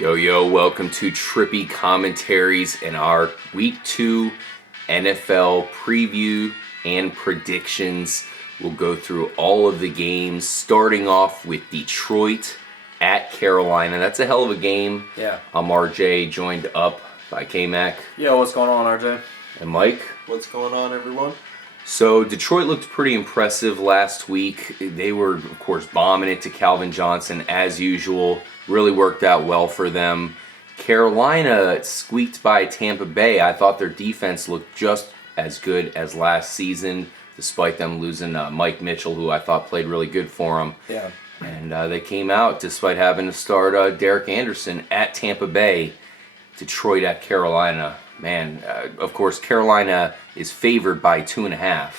Yo, welcome to Trippy Commentaries and our Week 2 NFL preview and predictions. We'll go through all of the games, starting off with Detroit at Carolina. That's a hell of a game. Yeah. I'm RJ, joined up by K-Mac. Yo, what's going on, RJ? And Mike. What's going on, everyone? So Detroit looked pretty impressive last week. They were, of course, bombing it to Calvin Johnson as usual. Really worked out well for them. Carolina squeaked by Tampa Bay. I thought their defense looked just as good as last season, despite them losing Mike Mitchell, who I thought played really good for them. Yeah. And they came out despite having to start Derek Anderson at Tampa Bay. Detroit at Carolina. Man, of course, Carolina is favored by 2.5,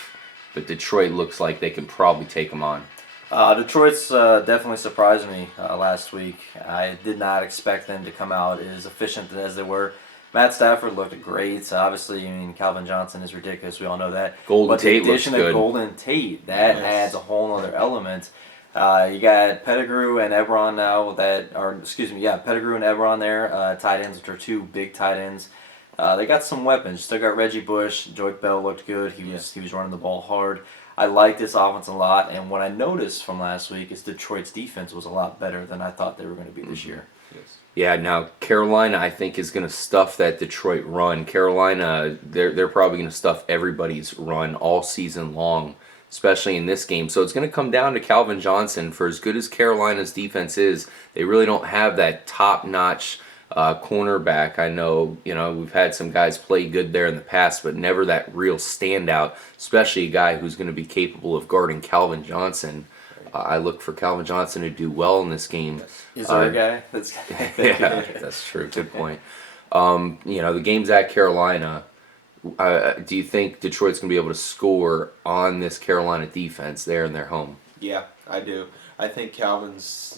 but Detroit looks like they can probably take them on. Detroit's definitely surprised me last week. I did not expect them to come out as efficient as they were. Matt Stafford looked great. Obviously, Calvin Johnson is ridiculous. We all know that. Golden Tate looks good. The addition of Golden Tate, that adds a whole other element. You got Pettigrew and Ebron now Pettigrew and Ebron there, tight ends, which are two big tight ends. They got some weapons. Still got Reggie Bush. Joik Bell looked good. He was running the ball hard. I like this offense a lot, and what I noticed from last week is Detroit's defense was a lot better than I thought they were going to be this year. Yes. Yeah, now Carolina, I think, is going to stuff that Detroit run. Carolina, they're probably going to stuff everybody's run all season long, especially in this game. So it's going to come down to Calvin Johnson. For as good as Carolina's defense is, they really don't have that top-notch cornerback. I know, we've had some guys play good there in the past, but never that real standout, especially a guy who's going to be capable of guarding Calvin Johnson. I look for Calvin Johnson to do well in this game. Is there a guy that's... Yeah, that's true. Good point. The game's at Carolina. Do you think Detroit's going to be able to score on this Carolina defense there in their home? Yeah, I do. I think Calvin's,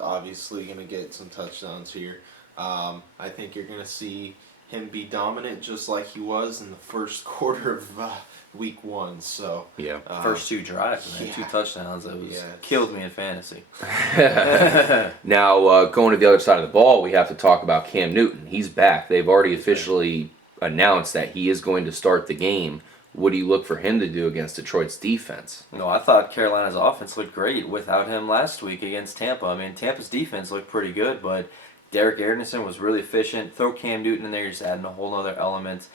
obviously going to get some touchdowns here. I think you're going to see him be dominant just like he was in the first quarter of week 1. So yeah, first 2 drives, man, 2 touchdowns. It killed me in fantasy. Now going to the other side of the ball, we have to talk about Cam Newton. He's back. They've already officially announced that he is going to start the game. What do you look for him to do against Detroit's defense? No, I thought Carolina's offense looked great without him last week against Tampa. Tampa's defense looked pretty good, but Derek Anderson was really efficient. Throw Cam Newton in there, just adding a whole other element.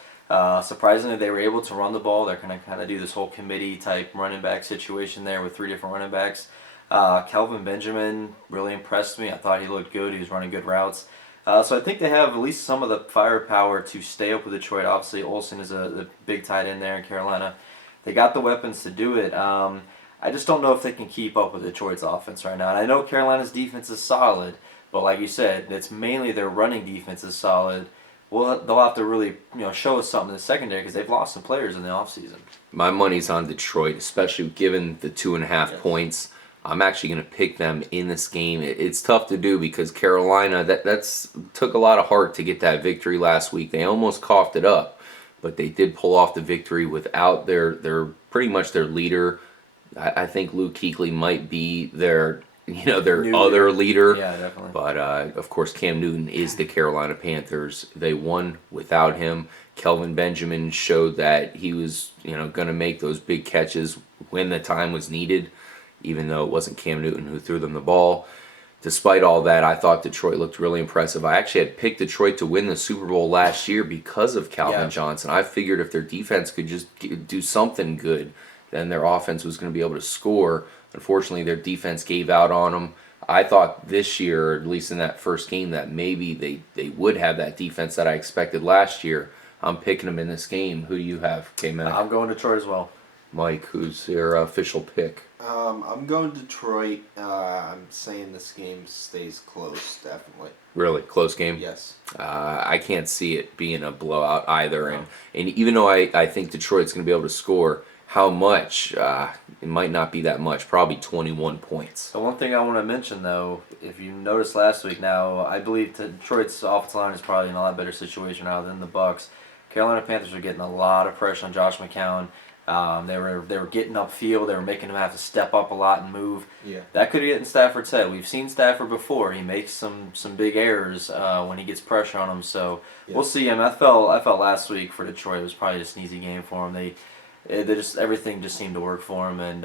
Surprisingly, they were able to run the ball. They're going to kind of do this whole committee-type running back situation there with 3 different running backs. Kelvin Benjamin really impressed me. I thought he looked good. He was running good routes. So I think they have at least some of the firepower to stay up with Detroit. Obviously, Olsen is the big tight end there in Carolina. They got the weapons to do it. I just don't know if they can keep up with Detroit's offense right now. And I know Carolina's defense is solid, but like you said, it's mainly their running defense is solid. Well, they'll have to really show us something in the secondary because they've lost some players in the offseason. My money's on Detroit, especially given the 2.5 points. I'm actually going to pick them in this game. It's tough to do because Carolina, that's took a lot of heart to get that victory last week. They almost coughed it up, but they did pull off the victory without their pretty much their leader. I think Luke Kuechly might be their other leader. Yeah, definitely. But of course, Cam Newton is the Carolina Panthers. They won without him. Kelvin Benjamin showed that he was going to make those big catches when the time was needed, even though it wasn't Cam Newton who threw them the ball. Despite all that, I thought Detroit looked really impressive. I actually had picked Detroit to win the Super Bowl last year because of Calvin Johnson. I figured if their defense could just do something good, then their offense was going to be able to score. Unfortunately, their defense gave out on them. I thought this year, or at least in that first game, that maybe they would have that defense that I expected last year. I'm picking them in this game. Who do you have, K-Mac? I'm going Detroit as well. Mike, who's your official pick? I'm going Detroit. I'm saying this game stays close, definitely. Really? Close game? Yes. I can't see it being a blowout either. No. And even though I think Detroit's going to be able to score, how much? It might not be that much. Probably 21 points. So one thing I want to mention, though, if you noticed last week now, I believe Detroit's offensive line is probably in a lot better situation now than the Bucs. Carolina Panthers are getting a lot of pressure on Josh McCown. They were getting upfield. They were making him have to step up a lot and move. Yeah. That could get in Stafford's head. We've seen Stafford before. He makes some big errors when he gets pressure on him. So we'll see him. I felt last week for Detroit it was probably just an easy game for him. They just everything just seemed to work for him, and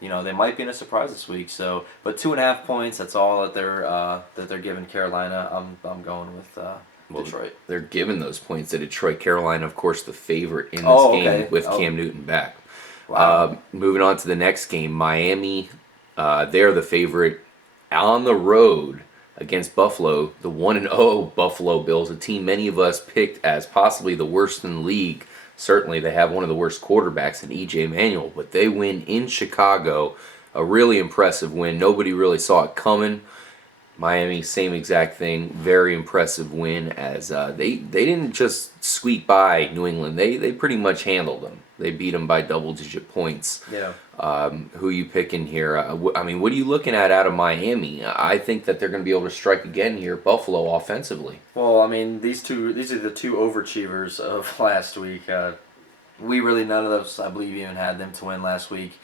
they might be in a surprise this week. So, but 2.5 points. That's all that they're giving Carolina. I'm going with Detroit. They're giving those points to Detroit. Carolina, of course, the favorite in this game with Cam Newton back. Wow. Moving on to the next game, Miami. They're the favorite on the road against Buffalo, the 1-0 Buffalo Bills, a team many of us picked as possibly the worst in the league. Certainly, they have one of the worst quarterbacks in E.J. Manuel, but they win in Chicago. A really impressive win. Nobody really saw it coming. Miami, same exact thing. Very impressive win as they didn't just squeak by New England. They pretty much handled them. They beat them by double-digit points. Yeah. Who you picking here? What are you looking at out of Miami? I think that they're going to be able to strike again here, Buffalo, offensively. Well, I mean, these are the two overachievers of last week. None of us, I believe, even had them to win last week.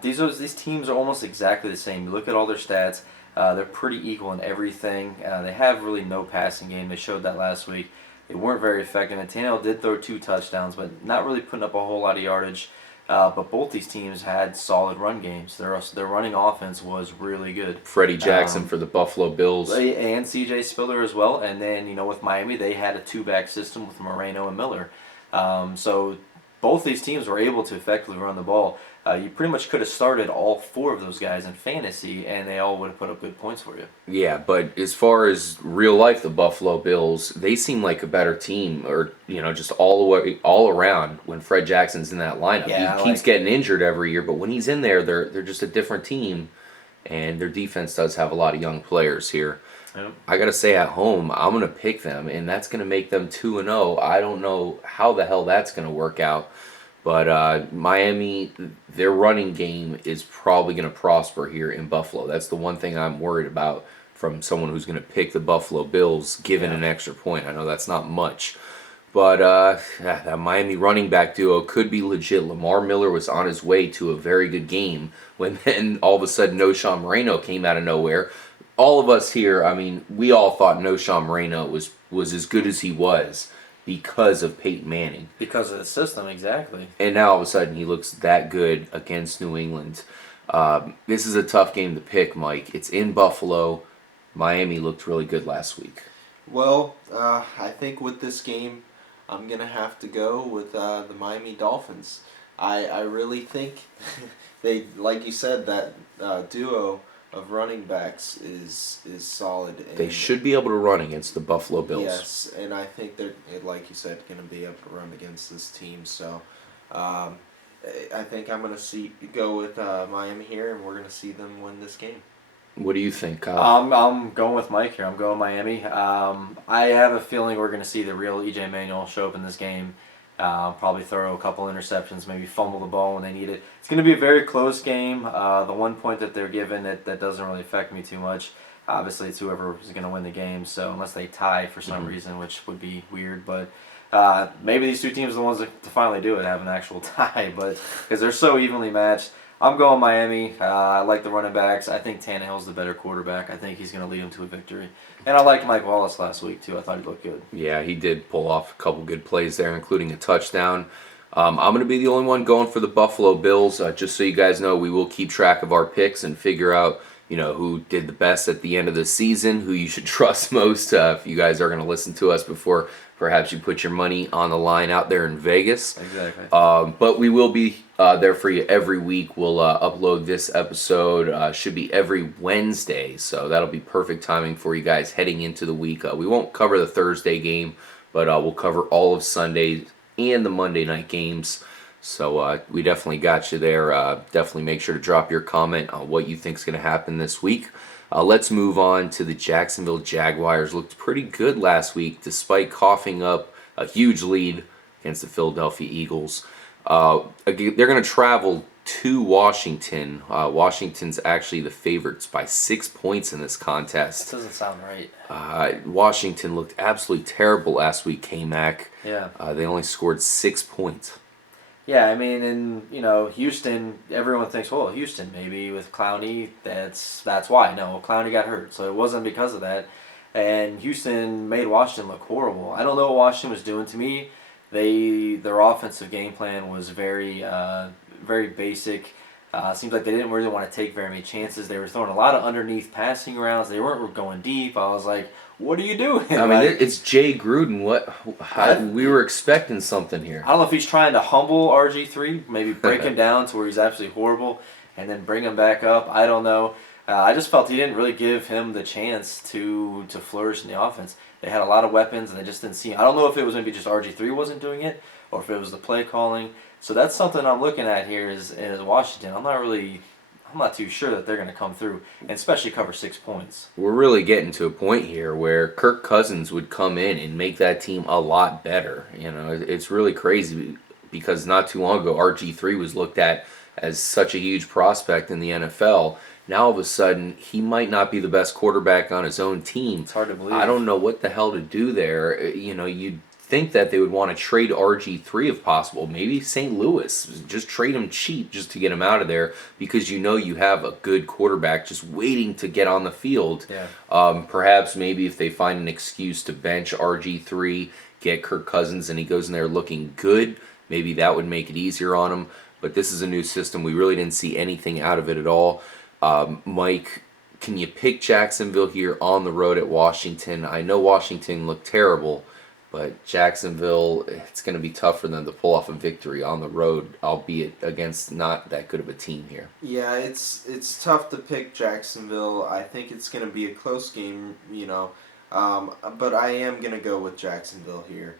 These teams are almost exactly the same. You look at all their stats. They're pretty equal in everything. They have really no passing game. They showed that last week. They weren't very effective. And Tannehill did throw 2 touchdowns, but not really putting up a whole lot of yardage. But both these teams had solid run games. Their running offense was really good. Freddie Jackson for the Buffalo Bills. And C.J. Spiller as well. And then, with Miami, they had a 2-back system with Moreno and Miller. So both these teams were able to effectively run the ball. You pretty much could have started all 4 of those guys in fantasy, and they all would have put up good points for you. Yeah, but as far as real life, the Buffalo Bills, they seem like a better team, or just all around when Fred Jackson's in that lineup. Yeah, he keeps getting injured every year, but when he's in there, they're just a different team, and their defense does have a lot of young players here. Yep. I gotta say, at home, I'm gonna pick them, and that's gonna make them 2-0. I don't know how the hell that's gonna work out. But Miami, their running game is probably going to prosper here in Buffalo. That's the one thing I'm worried about from someone who's going to pick the Buffalo Bills, given an extra point. I know that's not much. But that Miami running back duo could be legit. Lamar Miller was on his way to a very good game when then all of a sudden Noshawn Moreno came out of nowhere. All of us here, we all thought Noshawn Moreno was as good as he was because of Peyton Manning. Because of the system, exactly. And now all of a sudden he looks that good against New England. This is a tough game to pick, Mike. It's in Buffalo. Miami looked really good last week. Well, I think with this game, I'm going to have to go with the Miami Dolphins. I really think they, like you said, that duo of running backs is solid. And they should be able to run against the Buffalo Bills. Yes, and I think they're, like you said, going to be able to run against this team. So I think I'm going to go with Miami here, and we're going to see them win this game. What do you think, Kyle? I'm going with Mike here. I'm going Miami. I have a feeling we're going to see the real E.J. Manuel show up in this game. Probably throw a couple interceptions, maybe fumble the ball when they need it. It's going to be a very close game. The 1 point that they're given, that doesn't really affect me too much. Obviously, it's whoever is going to win the game. So unless they tie for some reason, which would be weird, but maybe these two teams are the ones that to finally do it, have an actual tie. But because they're so evenly matched, I'm going Miami. I like the running backs. I think Tannehill's the better quarterback. I think he's going to lead them to a victory. And I liked Mike Wallace last week, too. I thought he looked good. Yeah, he did pull off a couple good plays there, including a touchdown. I'm going to be the only one going for the Buffalo Bills. Just so you guys know, we will keep track of our picks and figure out, who did the best at the end of the season, who you should trust most. If you guys are going to listen to us before perhaps you put your money on the line out there in Vegas. Exactly. But we will be there for you every week. We'll upload this episode. Should be every Wednesday, so that'll be perfect timing for you guys heading into the week. We won't cover the Thursday game, but we'll cover all of Sunday and the Monday night games. So we definitely got you there. Definitely make sure to drop your comment on what you think is going to happen this week. Let's move on to the Jacksonville Jaguars. Looked pretty good last week despite coughing up a huge lead against the Philadelphia Eagles. They're going to travel to Washington. Washington's actually the favorites by 6 points in this contest. That doesn't sound right. Washington looked absolutely terrible last week, K-Mac. Yeah. They only scored 6 points. Yeah, I mean, in Houston, everyone thinks, well, Houston maybe with Clowney, that's why. No, Clowney got hurt, so it wasn't because of that. And Houston made Washington look horrible. I don't know what Washington was doing to me. Their offensive game plan was very basic. Seems like they didn't really want to take very many chances. They were throwing a lot of underneath passing rounds. They weren't going deep. I was like, what are you doing? I mean, it's Jay Gruden. We were expecting something here. I don't know if he's trying to humble RG3, maybe break him down to where he's absolutely horrible, and then bring him back up. I don't know. I just felt he didn't really give him the chance to flourish in the offense. They had a lot of weapons, and they just didn't see. I don't know if it was maybe just RG3 wasn't doing it, or if it was the play calling. So that's something I'm looking at here is Washington. I'm not too sure that they're going to come through, and especially cover 6 points. We're really getting to a point here where Kirk Cousins would come in and make that team a lot better. It's really crazy because not too long ago, RG3 was looked at as such a huge prospect in the NFL. Now all of a sudden, he might not be the best quarterback on his own team. It's hard to believe. I don't know what the hell to do there. You'd think that they would want to trade RG3 if possible. Maybe St. Louis. Just trade him cheap just to get him out of there because you have a good quarterback just waiting to get on the field. Yeah. Perhaps maybe if they find an excuse to bench RG3, get Kirk Cousins, and he goes in there looking good, maybe that would make it easier on him. But this is a new system. We really didn't see anything out of it at all. Mike, can you pick Jacksonville here on the road at Washington? I know Washington looked terrible, but Jacksonville, it's going to be tough for them to pull off a victory on the road, albeit against not that good of a team here. Yeah, it's tough to pick Jacksonville. I think it's going to be a close game, but I am going to go with Jacksonville here.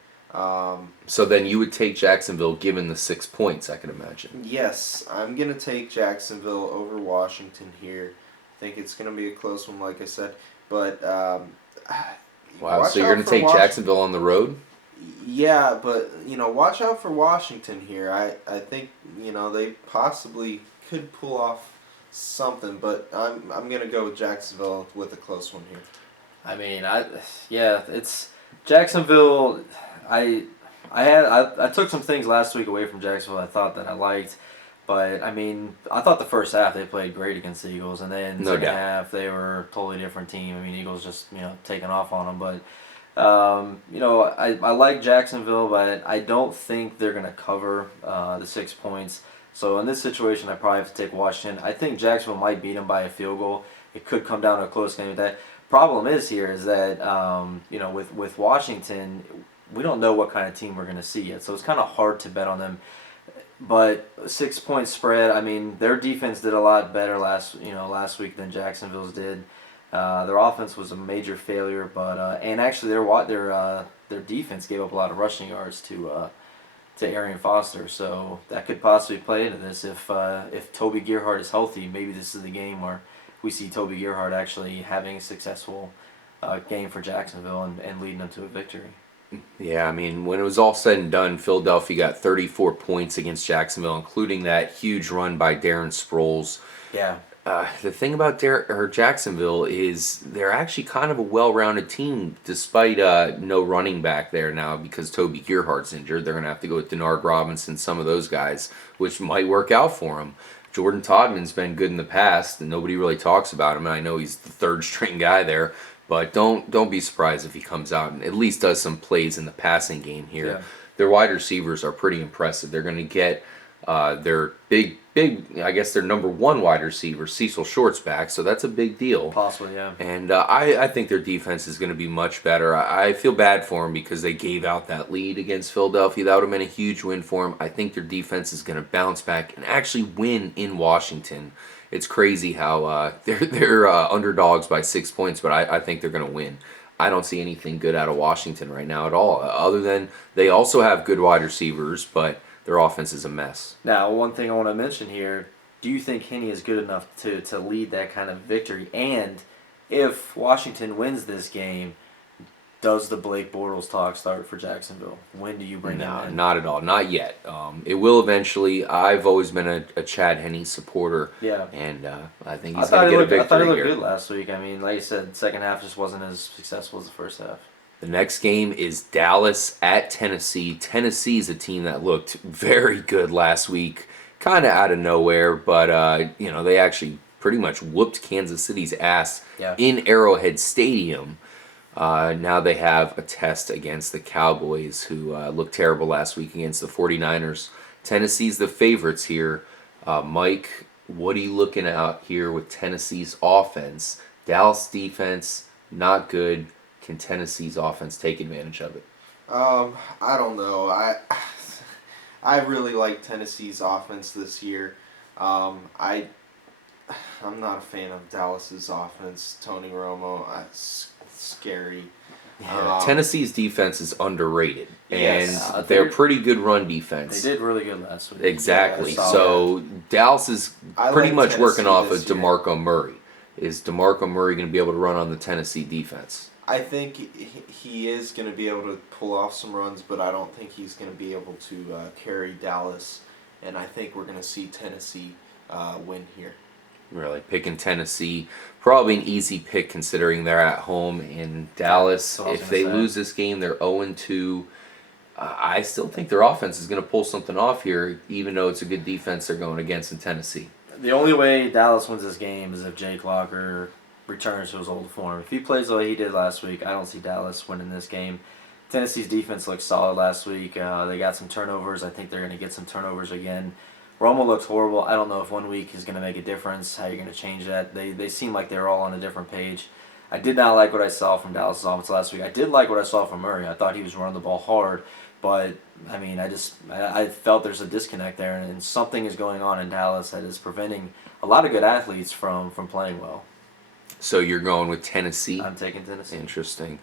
So then you would take Jacksonville given the 6 points, I can imagine. Yes, I'm going to take Jacksonville over Washington here. I think it's going to be a close one, like I said. But, wow, so you're going to take Jacksonville on the road? Yeah, but, watch out for Washington here. I think, they possibly could pull off something, but I'm going to go with Jacksonville with a close one here. I mean, it's Jacksonville. I took some things last week away from Jacksonville I thought that I liked, but I mean, I thought the first half they played great against the Eagles, and then No second doubt. half they were a totally different team. I mean, Eagles just taking off on them, but I like Jacksonville, but I don't think they're gonna cover the 6 points. So in this situation, I probably have to take Washington. I think Jacksonville might beat them by a field goal. It could come down to a close game with that. Problem is that with Washington, we don't know what kind of team we're going to see yet, so it's kind of hard to bet on them. But 6 point spread, I mean, their defense did a lot better last week than Jacksonville's did. Their offense was a major failure, but and actually their defense gave up a lot of rushing yards to Arian Foster, so that could possibly play into this. If Toby Gerhardt is healthy, maybe this is the game where we see Toby Gerhardt actually having a successful game for Jacksonville and leading them to a victory. Yeah, I mean, when it was all said and done, Philadelphia got 34 points against Jacksonville, including that huge run by Darren Sproles. Yeah. The thing about Jacksonville is they're actually kind of a well-rounded team, despite no running back there now because Toby Gerhardt's injured. They're going to have to go with Denard Robinson, some of those guys, which might work out for them. Jordan Todman's been good in the past, and nobody really talks about him. And I know he's the third-string guy there, but don't be surprised if he comes out and at least does some plays in the passing game here. Yeah. Their wide receivers are pretty impressive. They're going to get their big, I guess their number one wide receiver, Cecil Short's back, so that's a big deal. Possibly, yeah. And I think their defense is going to be much better. I feel bad for them because they gave out that lead against Philadelphia. That would have been a huge win for them. I think their defense is going to bounce back and actually win in Washington. It's crazy how they're underdogs by 6 points, but I think they're going to win. I don't see anything good out of Washington right now at all, other than they also have good wide receivers, but their offense is a mess. Now, one thing I want to mention here, do you think Henne is good enough to lead that kind of victory? And if Washington wins this game, does the Blake Bortles talk start for Jacksonville? When do you bring him in? Not at all. Not yet. It will eventually. I've always been a Chad Henne supporter. Yeah. And I think he's going to get a victory I thought he looked here. good last week. I mean, like I said, second half just wasn't as successful as the first half. The next game is Dallas at Tennessee. Tennessee's a team that looked very good last week, kind of out of nowhere, but they actually pretty much whooped Kansas City's ass Yeah. in Arrowhead Stadium. Now they have a test against the Cowboys, who looked terrible last week against the 49ers. Tennessee's the favorites here. Mike, what are you looking at here with Tennessee's offense? Dallas defense, not good. Can Tennessee's offense take advantage of it? I don't know. I really like Tennessee's offense this year. I'm not a fan of Dallas's offense. Tony Romo, scary. Tennessee's defense is underrated, Yes. and they're pretty good run defense. They did really good last week. Exactly. Yeah, I saw So Dallas is I pretty like much Tennessee working off of this year. DeMarco Murray. Is DeMarco Murray going to be able to run on the Tennessee defense? I think he is going to be able to pull off some runs, but I don't think he's going to be able to carry Dallas. And I think we're going to see Tennessee win here. Really, picking Tennessee, probably an easy pick considering they're at home in Dallas. That's what I was If gonna they say. lose this game, they're 0-2. I still think their offense is going to pull something off here, even though it's a good defense they're going against in Tennessee. The only way Dallas wins this game is if Jake Locker returns to his old form. If he plays the way he did last week, I don't see Dallas winning this game. Tennessee's defense looked solid last week. They got some turnovers. I think they're going to get some turnovers again. Romo looks horrible. I don't know if 1 week is going to make a difference, how you're going to change that. They seem like they're all on a different page. I did not like what I saw from Dallas' offense last week. I did like what I saw from Murray. I thought he was running the ball hard. But, I mean, I felt there's a disconnect there, and something is going on in Dallas that is preventing a lot of good athletes from playing well. So you're going with Tennessee? I'm taking Tennessee. Interesting.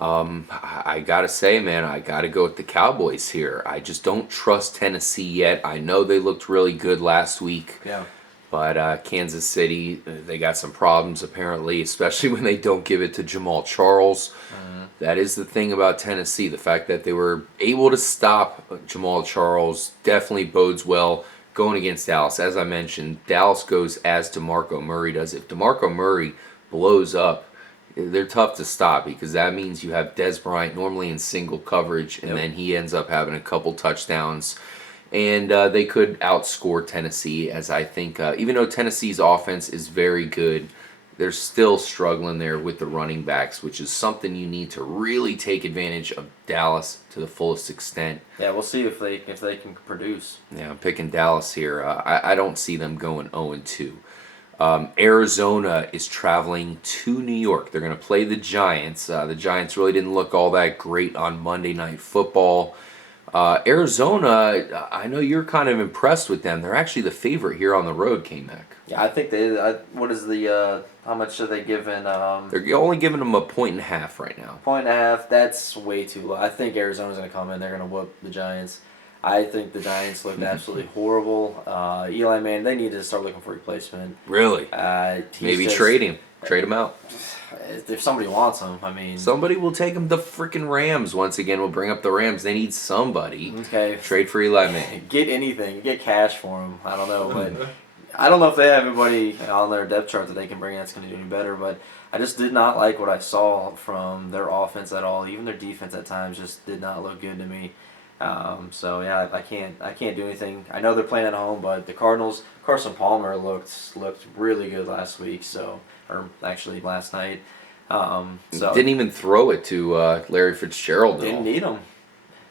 I gotta say, man, I gotta go with the Cowboys here. I just don't trust Tennessee yet. I know they looked really good last week. Yeah. But Kansas City, they got some problems apparently, especially when they don't give it to Jamal Charles. That is the thing about Tennessee. The fact that they were able to stop Jamal Charles definitely bodes well going against Dallas. As I mentioned, Dallas goes as DeMarco Murray does. If DeMarco Murray blows up, they're tough to stop because that means you have Des Bryant normally in single coverage, and then he ends up having a couple touchdowns. And they could outscore Tennessee, as I think, even though Tennessee's offense is very good, they're still struggling there with the running backs, which is something you need to really take advantage of Dallas to the fullest extent. Yeah, we'll see if they can produce. Yeah, I'm picking Dallas here. I don't see them going 0-2. Arizona is traveling to New York. They're going to play the Giants. The Giants really didn't look all that great on Monday Night Football. Arizona, I know you're kind of impressed with them. They're actually the favorite here on the road, K-Mac. Yeah, I think they. What is the? How much are they giving? They're only giving them 1.5 right now. 1.5. That's way too low. I think Arizona's going to come in. They're going to whoop the Giants. I think the Giants looked absolutely horrible. Eli Manning, they need to start looking for a replacement. Really? Maybe trade him. Trade him out. If somebody wants him, I mean. Somebody will take him. The freaking Rams. Once again, we'll bring up the Rams. They need somebody. Okay. Trade for Eli Manning. Get anything. Get cash for him. I don't know, but I don't know if they have anybody on their depth chart that they can bring that's going to do any better. But I just did not like what I saw from their offense at all. Even their defense at times just did not look good to me. So yeah, I can't do anything. I know they're playing at home, but the Cardinals, Carson Palmer looked really good last week. Or actually last night. So Didn't even throw it to Larry Fitzgerald. didn't need him.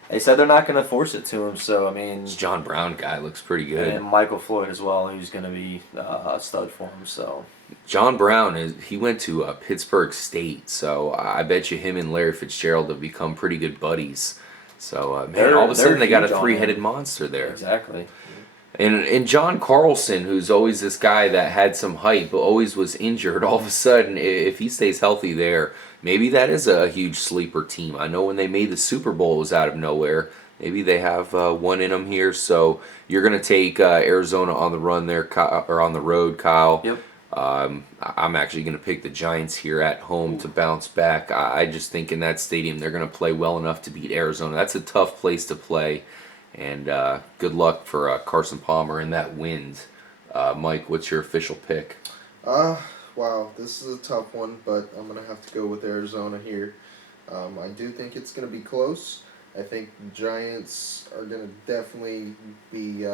They said they're not going to force it to him. So I mean, This John Brown guy looks pretty good. and Michael Floyd as well, who's going to be a stud for him. So John Brown he went to Pittsburgh State, so I bet you him and Larry Fitzgerald have become pretty good buddies. So man, all of a sudden they got a huge on three-headed him. monster there. Exactly. And John Carlson, who's always this guy that had some hype, but always was injured, all of a sudden, if he stays healthy there, maybe that is a huge sleeper team. I know when they made the Super Bowl, it was out of nowhere. Maybe they have one in them here. So you're going to take Arizona on the run there, or on the road, Kyle. Yep. I'm actually going to pick the Giants here at home to bounce back. I just think in that stadium they're going to play well enough to beat Arizona. That's a tough place to play. And good luck for Carson Palmer in that wind. Mike, what's your official pick? Wow, this is a tough one, but I'm going to have to go with Arizona here. I do think it's going to be close. I think the Giants are going to definitely be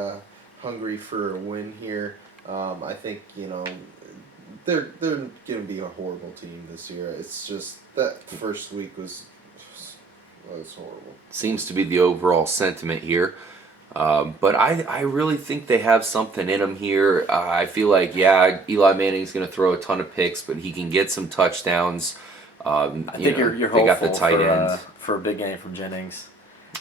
hungry for a win here. I think they're going to be a horrible team this year. It's just that first week was horrible. Seems to be the overall sentiment here. But I really think they have something in them here. I feel like, Eli Manning's going to throw a ton of picks, but he can get some touchdowns. I think you're they hopeful got the tight end. For a big game from Jennings.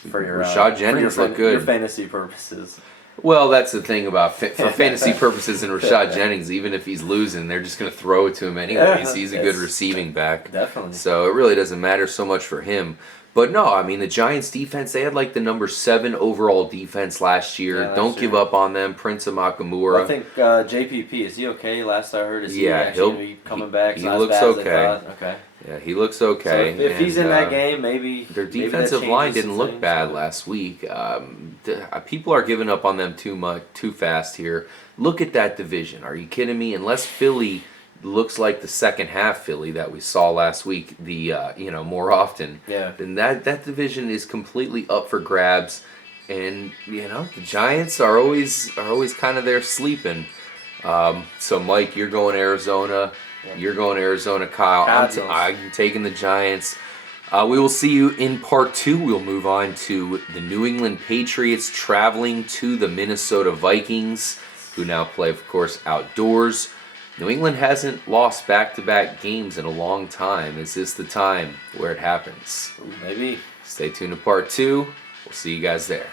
For your Rashad Jennings looked good. Your fantasy purposes. Well, that's the thing about for fantasy purposes and Rashad Jennings. Even if he's losing, they're just going to throw it to him anyways. He's a good receiving back. Definitely. So it really doesn't matter so much for him. But no, I mean the Giants defense, they had like the number 7 overall defense last year. Yeah, Don't give up on them. Prince of Makamura. Well, I think JPP, is he okay? Last I heard, is he he'll be coming back? He Not as looks bad as I okay. thought? Okay. Yeah, he looks okay. So if he's in that game, maybe their maybe that defensive line changes didn't look things. bad last week. People are giving up on them too fast here. Look at that division. Are you kidding me? Unless Philly looks like the second half Philly that we saw last week, more often. Yeah. Then that division is completely up for grabs, and the Giants are always kind of there sleeping. So Mike, you're going Arizona. Yeah. You're going Arizona, Kyle. Cardinals. I'm taking the Giants. We will see you in part 2. We'll move on to the New England Patriots traveling to the Minnesota Vikings, who now play, of course, outdoors. New England hasn't lost back-to-back games in a long time. Is this the time where it happens? Maybe. Stay tuned to part 2. We'll see you guys there.